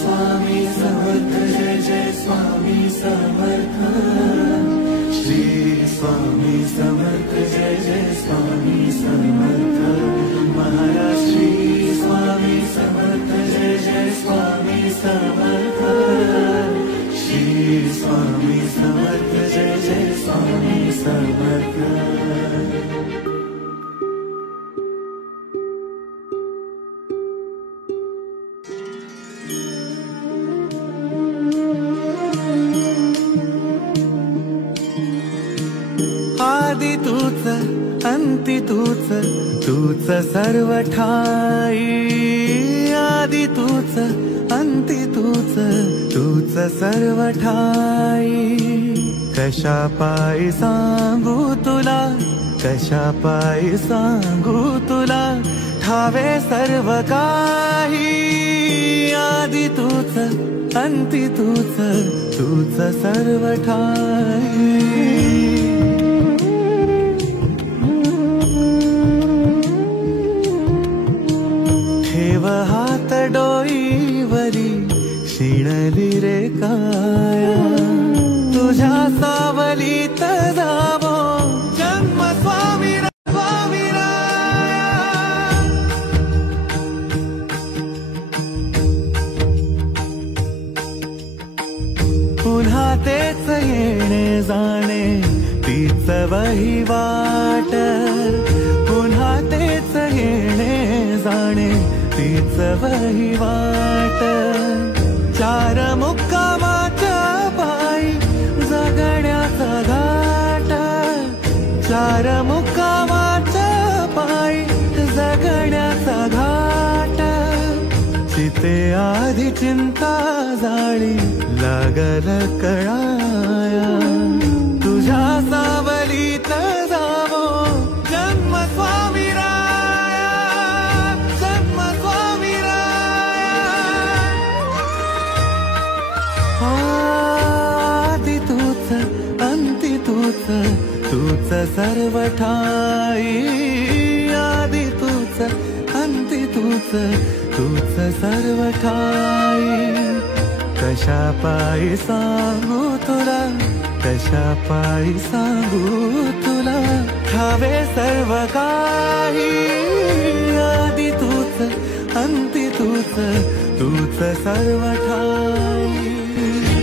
स्वामी समर्थ जय जय स्वामी समर्थ। श्री स्वामी समर्थ जय जय स्वामी समर्थ। महाराज श्री स्वामी समर्थ जय जय स्वामी समर्थ। श्री स्वामी समर्थ जय जय स्वामी समर्थ। आदि तूच अंती तूच, तूच सर्व ठाई। आदि तूच अंती तूच, तूच सर्व ठाई। कशा पायी सांगू तुला, कशा पायी सांगू तुला, ठावे सर्व काही। आदि तूच अंती तूच, तूच सर्व ठाई। ठेव हात डोईवरी, शिणली रे काया। तुझ्या सावलीत जावो जन्म स्वामी स्वामी राया। पुन्हा तेच येणे जाणे, तीच वहिवाट। पुन्हा तेच येणे जाणे, तीच वहिवाट। चार मुक्कामाच्या पायी जगण्याचा घाट। चार मुक्कामाच्या पायी जगण्याचा घाट। चिते आधी चिंता जाळी लागल कळाया। तुझ्या सावलीत जावो जन्म स्वामी राया, जन्म स्वामी राया। आदि तूच अंती तूच, तूच सर्व ठाई। आदि तूच अंती तूच, तूच सर्व ठाई। कशा पायी सांगू तुला, कशा पायी सांगू तुला, ठावे सर्व काही। आदि तूच अंती तूच, तूच सर्व ठाई।